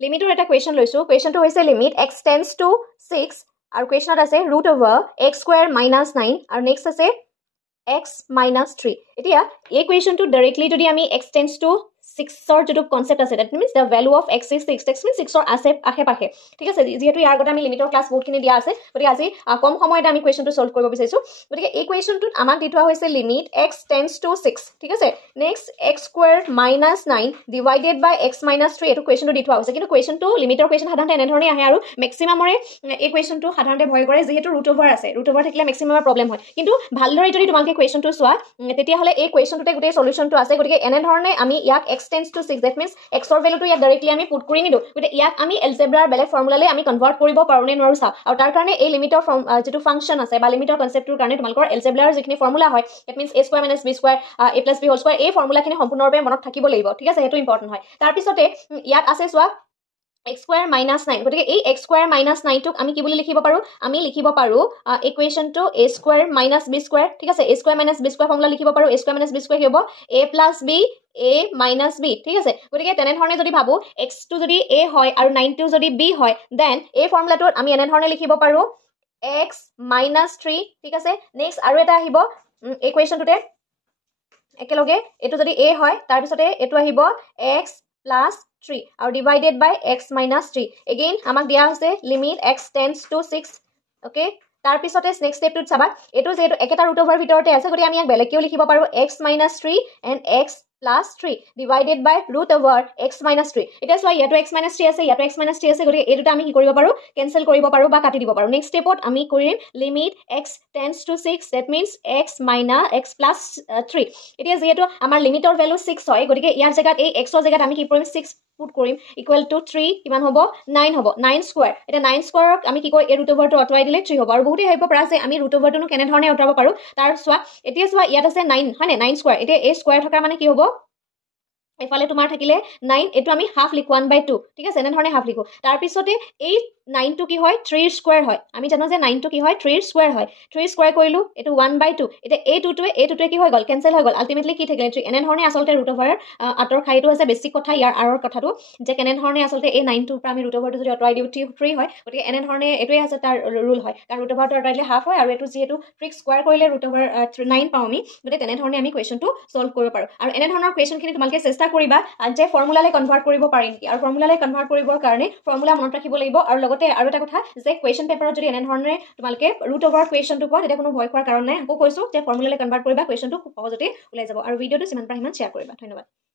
লিমিটৰ এটা কুৱেশ্যন লৈছোঁ কুৱেশ্যনটো হৈছে লিমিট x টেন্স টু 6 আৰু কুৱেশ্যনত আছে √(x² - 9) আৰু নেক্সট আছে x - 3 এতিয়া এই কুৱেশ্যনটো ডাইৰেক্টলি যদি আমি x টেন্স টু 6ৰ যেটো কনসেপ্ট আছে that means the value of x is 6 that means 6ৰ আশে পাশে ঠিক আছে যেহেতু ইয়াৰ আগতে আমি লিমিটৰ ক্লাছ বহুতখিনি দিয়া আছে গতিকে আজি কম সময়তে আমি কুৱেশ্যনটো সলভ কৰিব বিচাৰিছো গতিকে এই কুৱেশ্যনটোত আমাক দিঠোৱা হৈছে লিমিট x টেন্স টু 6 ঠিক আছে নেক্সট x² - 9 ডিভাইডেড বাই x - 3 এটো কুৱেশ্যনটো দিঠোৱা হৈছে কিন্তু কুৱেশ্যনটো লিমিটৰ কুৱেশ্যন সাধাৰণতে এনে ধৰণে আহে আৰু ম্যাক্সিমামৰে এই কুৱেশ্যনটো সাধাৰণতে ভয় কৰে যেহেতু √over আছে √over থাকিলে ম্যাক্সিমামৰ প্ৰবলেম হয় কিন্তু ভালদৰে যদি তোমালোকে কুৱেশ্যনটো চোৱা তেতিয়া হলে এই কুৱেশ্যনটোতে গোটেই সলিউশনটো আছে গতিকে এনে ধৰণে আমি ইয়াক x tends to 6 that means x ৰ ভ্যালুটো ইয়াত ডাইৰেক্টলি আমি পুট কৰি নিদো গতিকে ইয়াক আমি এলজেব্ৰাৰ বেলেগ ফৰ্মুলালে আমি কনভাৰ্ট কৰিব পাৰো নে নোৱাৰো চাও আৰু তাৰ কাৰণে এই লিমিটৰ যেটো ফাংচন আছে বা লিমিটৰ কনসেপ্টৰ কাৰণে তোমালোকৰ এলজেব্ৰাৰ যিখিনি ফৰ্মুলা হয় that means a² - b² a + b whole square এই ফৰ্মুলাখিনি সম্পূৰ্ণৰূপে মনত থাকিব লাগিব ঠিক আছে হেতু ইম্পৰ্টেন্ট হয় তাৰ পিছতে ইয়াত আছে চোৱা x² - 9 গতিকে এই x² - 9 টোক আমি কি বুলি লিখিব পাৰো আমি লিখিব পাৰো ইকুৱেশ্যনটো a² - b² ঠিক আছে a² - b² ফৰ্মুলা লিখিব পাৰো a² - b² কি হ'ব a + b a - b ঠিক আছে গতিকে তেনে ধৰণে যদি ভাবো x টো যদি a হয় আৰু 9 টো যদি b হয় দেন এই ফৰ্মুলাটোত আমি এনে ধৰণে লিখিব পাৰো x - 3 ঠিক আছে নেক্সট আৰু এটা আহিব ইকুৱেশ্যনটোতে একেলগে এটো যদি a হয় তাৰ পিছতে এটো আহিব x + 3 আৰু ডিভাইডেড বাই x - 3 এগেইন আমাক দিয়া হৈছে limit x tends to 6 okay তাৰ পিছতে নেক্সট স্টেপটোত চাবা এটো যেটো একেটা √over ভিতৰতে আছে গতি আমি ইয়াক বেলেগকেও লিখিব পাৰো x - 3 and x + 3 divided by √over x - 3 এতিয়া চোৱা ইয়াতো x - 3 আছে ইয়াতো x - 3 আছে গতি এই দুটা আমি কি কৰিব পাৰো কেনসেল কৰিব পাৰো বা কাটি দিব পাৰো নেক্সট স্টেপত আমি কৰিম limit x tends to 6 that means x + 3 এতিয়া যেহেতু আমাৰ লিমিটৰ ভ্যালু 6 হয় গতিকে ইয়াৰ জায়গাত এই x ৰ জায়গাত আমি কি কৰিম 6 পুট কৰিম ইকুৱেল টু 3 কিমান হ'ব 9 হ'ব 9 স্কয়াৰ এটা 9 স্কয়াৰক আমি কি কয় এই √over টো অতৰাই দিলে 3 হ'ব আৰু বহুতে ভাবিব পৰা যে আমি √over টো কেনে ধৰণে অতৰাব পাৰো তাৰ চোৱা এতিয়া চোৱা ইয়াত আছে 9 হয়নে 9 স্কয়াৰ এতিয়া এই স্কয়াৰ থকা মানে কি হ'ব এফালে তোমাৰ থাকিলে 9 এটো আমি হাফ লিখো 1/2 ঠিক আছে এনে ধৰণে হাফ লিখো তাৰ পিছতে এই 9 টো কি হয় 3 স্কয়াৰ হয় আমি জানো যে 9 টো কি হয় 3 স্কয়াৰ হয় 3 স্কয়াৰ কৰিলো এটো 1/2 এতিয়া এই টুটোৱে কি হৈ গল কেনসেল হৈ গল আলটিমেটলি কি থাকিলে 3 এনে ধৰণে আসলতে √over আতৰ খাইটো আছে বেছিক কথা ইয়াৰ আৰৰ কথাটো যে কেনে ধৰণে আসলতে এই 9 টোৰ পৰা আমি √over টো যদি অতৰাই দিও 3 হয় গতিকে এনে ধৰণে এটোৱে আছে তাৰ ৰুল হয় কাৰণ √over টো অতৰাই দিলে হাফ হয় আৰু এটো যেহেতু 3 স্কয়াৰ কৰিলে √over 9 পাও আমি গতিকে তেনে ধৰণে আমি কুৱেশ্যনটো সলভ কৰিব পাৰো আৰু এনে ধৰণৰ কুৱেশ্যনখিনি তোমালোকে চেষ্টা কৰিবা যে ফৰ্মুলালে কনভাৰ্ট কৰিব পাৰি নেকি আৰু ফৰ্মুলালে কনভাৰ্ট কৰিবৰ কাৰণে ফৰ্মুলা মনত ৰাখিব লাগিব আৰু লগতে আৰু এটা কথা যে কুৱেশ্যন পেপাৰত যদি এনে ধৰণে তোমালোকে √over কুৱেশ্যনটো পোৱা তেতিয়া কোনো ভয় খোৱাৰ কাৰণ নাই আকৌ কৈছো যে ফৰ্মুলালে কনভাৰ্ট কৰিবা কুৱেশ্যনটো খুব সহজতে ওলাই যাব আৰু ভিডিওটো যিমান পাৰে সিমান শেয়াৰ কৰিবা ধন্যবাদ